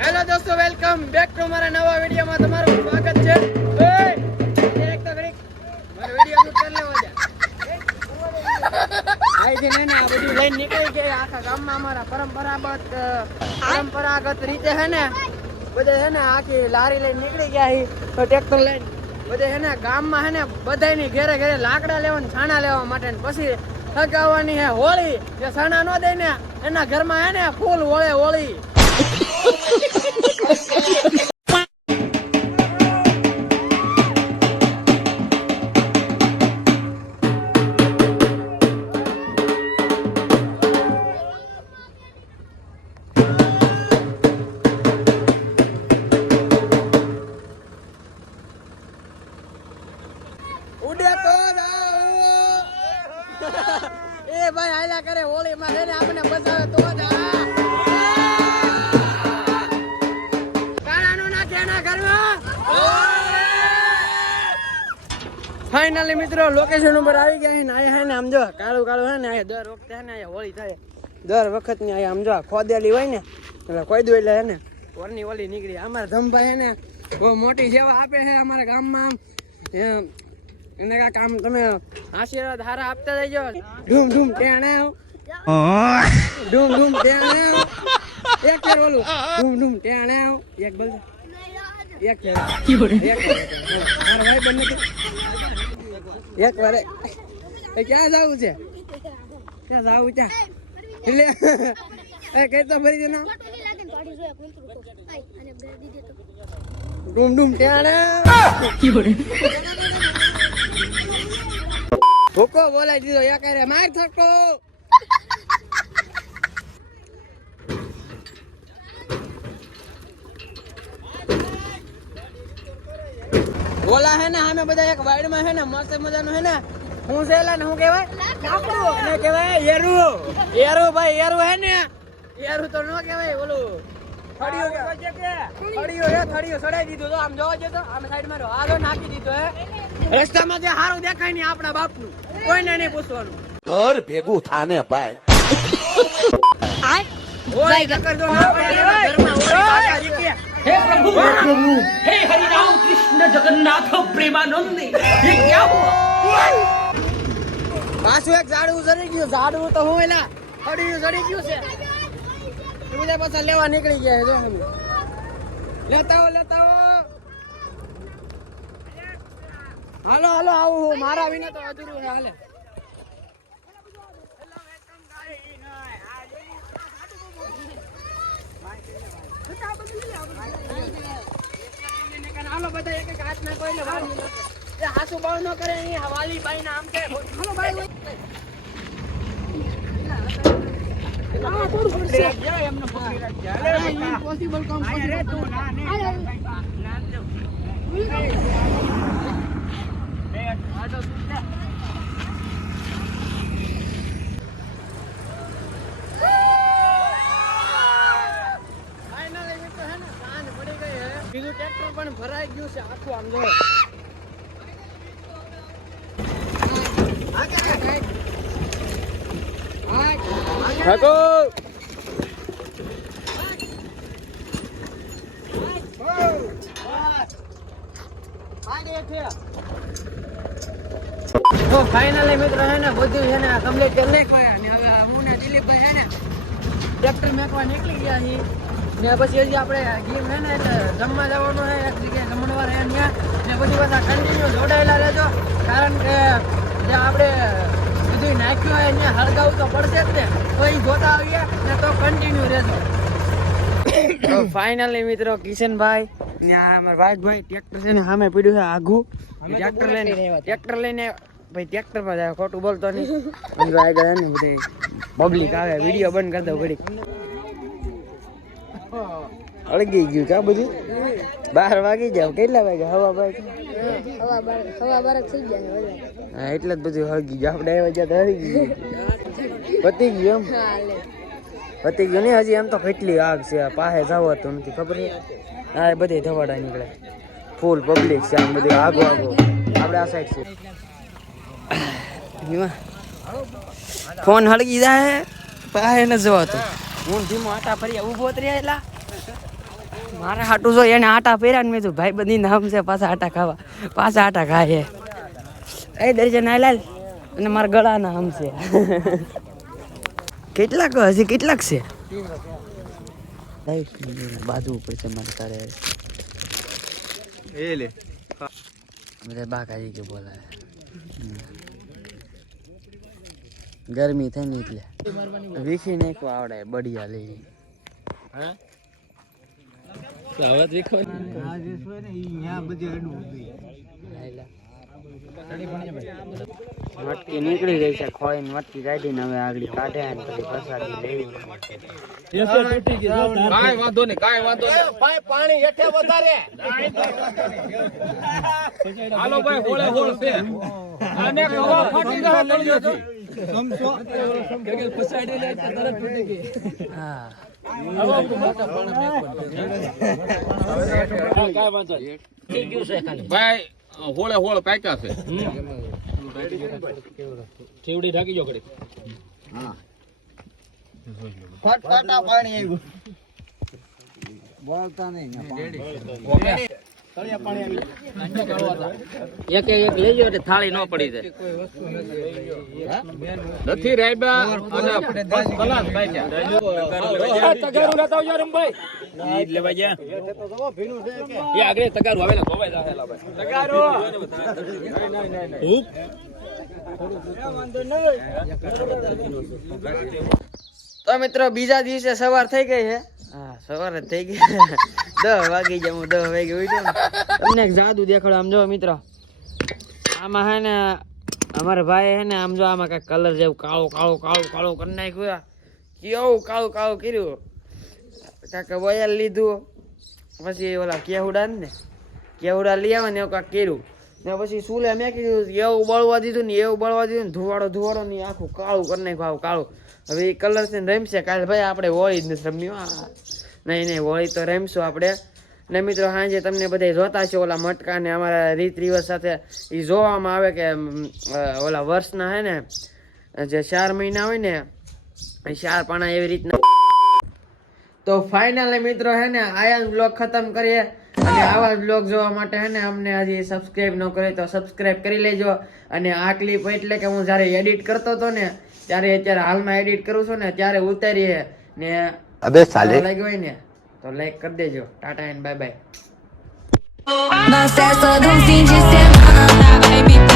Hello દોસ્તો, welcome back to મારા નવા વિડીયોમાં તમારું સ્વાગત છે. એક તો ઘડીક મારો વિડીયો અપલોડ કરી લેવો છે. આઈ ને આ બધું લઈને નીકળી ગયા આખા ગામમાં. અમારા પરંપરાગત રીતે હે ને બધે હે ને આખી લારી લઈને નીકળી ગયા હી. તો ટ્રેક્ટર લઈને બધે હે ને ગામમાં હે ને બધાયની ઘરે ઘરે લાકડા લેવા ને છાણા લેવા માટે ને પછી સગાવવાની હે હોળી. જે છાણા ન દે ને એના ઘરમાં હે ને ફૂલ હોળે હોળી. ઉડે તો એ ભાઈ હાલ્યા કરે હોળી માં છે ને આપણે બચાવે તો જ. ફાઇનલી મિત્રો લોકેશન ઉપર આવી ગયા છે ને આયા હે ને આમ જો કાળું કાળું હે ને આયા દર વખતે હે ને આયા હોળી થાય. દર વખત ની આયા આમ જો ખોદેલી હોય ને એટલે કોઈ દો એટલે હે ને ઓરની ઓલી નીકળી. અમારા ધમભાઈ હે ને બહુ મોટી સેવા આપે છે અમારા ગામમાં. એને કા કામ તમે આશીર્વાદ હારા આપતા જજો. ધૂમ ધૂમ ટેણા ધૂમ ધૂમ ટેણા એક ફેર ઓલું ધૂમ ધૂમ ટેણા એક બોલ એક ફેર મારા ભાઈ બંને એક વાર ક્યાં જવું છે? ક્યાં જવું ત્યાં એટલે એ કઈ તો ભરી દેના ડૂમ ડૂમ ટેણા ભૂકો બોલાઈ દીધો એક રે માર થકો. બોલા હે ને અમે બધા એક વાઈડ માં હે ને મસ્ત મજાનું હે ને હું સેલા ને હું કહેવાય ને કહેવાય એરુ એરુ ભાઈ એરુ હે ને એરુ તો નો કહેવાય ઓલું થડિયો કે થડિયો સડાઈ દીધો તો આમ જોવા જતો આમ સાઈડ માં હાલો નાખી દીધો હે. રસ્તામાં જે હારું દેખાય નહીં આપણા બાપનું કોઈને નહીં પૂછવાનું. ઘર ભેગું થાને ભાઈ ઓય કર દો ઘરમાં ઓય કાકા हे प्रभु हे हरि राम कृष्ण जगन्नाथ प्रेमानंद ये क्या हुआ? પાછું એક ઝાડવું સડી ગયું. ઝાડવું તો હું એલા થડિયું સડી ગયું છે. તું પાછા લેવા નીકળી ગયા જો અમે લેતા હો હાલો હાલો આવું મારા વિના તો અધૂરું છે. હાલે હાલો બધા એક એક હાથ ના કોઈને હાસુ બાવ ન કરે. અહીં હવાલી બાઈ નામ છે. હાલો ભાઈ ઇમ્પોસિબલ કામ બીજું ટ્રેક્ટર પણ ભરાઈ ગયું છે આખું આમ જો. તો ફાઇનલી મિત્રો હે ને બધું છે ને કમ્પ્લીટ કરી નાખ્યા ને હવે હું ને દિલીપભાઈ છે ને ટ્રેક્ટર મેકવા નીકળી ગયા છીએ. ને પછી હજી આપણે ગેમ હે ને એટલે જમવા જવાનું છે એક જગ્યાએ જમણવાર હે ત્યાં ને પછી પાછા કન્ટિન્યુ જોડાયેલા રહેજો. કારણ કે જે આપણે બધું નાખ્યું હોય ત્યાં હળગાવું તો પડશે જ ને. તો એ જોતા આવીએ ને તો કન્ટિન્યુ રહેજો. તો ફાઇનલી મિત્રો કિશનભાઈ ને અમારા વાઘભાઈ ટ્રેક્ટર છે ને સામે પડ્યું છે આઘું. ટ્રેક્ટર લઈને ભાઈ ટ્રેક્ટર પર જાય ખોટું બોલતો નહીં. આગળ ને બધે પબ્લિક આવે વિડીયો બંધ કરી દઉં ઘડીક. અળગી ગયું કા બધું 12 વાગી જાવ. કેટલા વાગ્યા? હવા 12 થઈ ગયા. હા એટલે જ બધું હળગી ગયું. આપણે આવ્યા જ્યાં હળગી ગયું. પતી ગયું એમ પતી ગયું નહીં હજી. એમ તો કેટલી આગ છે. પાસે જવાતું નથી ખબર છે. હા બધે ધવાડા નીકળે ફૂલ પબ્લિક છે. આમ બધું આગો આપણે આ સાઈડ છે. ફોન હળગી જાય પાસે ન જવાતું. હું ધીમો આટા ફરી ઊભો જ રહ્યા એટલા મારા હાટું જો એને આટા પહેર્યા ને મેં તો ભાઈ બધી નામ છે પાછા આટા ખાવા પાછા આટા ખાય એ દર્શન આલાલ અને મારા ગળાના આમ છે કેટલાક હજી કેટલાક છે બાજુ ઉપર છે મારે તારે એ લે मेरे बाकाजी के बोला है गर्मी થઈ ને એટલે વીખી ને એક આવડે બઢિયા લઈ હા સાવત વીખો આ જે સોય ને અહીંયા બધી અડું ઉભી મટકી નીકળી ગઈ છે ખોઈ ને મટકી કાઢી ને હવે આગળ કાઢે ને પછી પ્રસાદી લેવી કાઈ વાંધો નહીં ભાઈ પાણી હેઠે વધારે હાલો ભાઈ હોળે હોળ છે આને કવા ફાટી જાય તળિયોથી સમજો કે ફસાડી લે તરત તૂટી ગઈ હા કાઈ વાંધો ભાઈ હોળે હોળ પાક્યા છે કેવડી ઢાકી જો કડી હા ફટફટા પાણી આવ્યું બોલતા નહીં તળિયા પાણી આવી એક એક લેજો એટલે થાળી ન પડી જાય નથી રાયબા અને કલાસ પાક્યા તગારું લેતા આવજો રમભાઈ ઈ લેવા ગયા એ આગળ તગારું આવે ને ધોવાઈ જાહેલા ભાઈ તગારું તો મિત્રો બીજા દિવસે સવાર થઈ ગઈ છે હા સવાર જ થઈ ગઈ 10 વાગી જાય હું 10 વાગે ઉઠ્યો તમને એક જાદુ દેખાડો આમ જો મિત્રો આમાં હે ને અમારા ભાઈ હે ને આમ જો આમાં કઈ કલર જેવું કાળો કાળો કાળો કાળો કરી નાખ્યું કેવું કાળું કાળું કર્યું કાકા વયલ લીધું પછી ઓલા કેહુડા લઈ આવે ને એવું કાંક કર્યું ને પછી સુલે મેં કીધું એવું બળવા દીધું ને ધુવાડો ને આખું કાળું કરી નાખ્યું આવું કાળું હવે એ કલર થી રમશે કાલે ભાઈ આપણે હોળી જ નથી રમ્યું નહીં હોળી તો રમશું આપણે ને મિત્રો સાંજે તમને બધા જોતા છે ઓલા મટકા ને અમારા રીત રિવાજ સાથે એ જોવામાં આવે કે ઓલા વર્ષના હે ને જે 4 મહિના હોય ને 4 પાણા એવી રીતના તો ફાઇનલી મિત્રો હે ને આયા બ્લોગ ખતમ કરીએ અને આવા બ્લોગ જોવા માટે હે ને અમને હજી સબસ્ક્રાઇબ ન કરે તો સબસ્ક્રાઇબ કરી લેજો અને આ ક્લિપ એટલે કે હું જ્યારે એડિટ કરતો હતો ને ત્યારે અત્યારે હાલમાં એડિટ કરું છું ને ત્યારે ઉતારીએ ને અબે સાલે લાગ્યો હોય ને તો લાઈક કરી દેજો Tata and bye bye Nossa, é todo fim de semana, baby.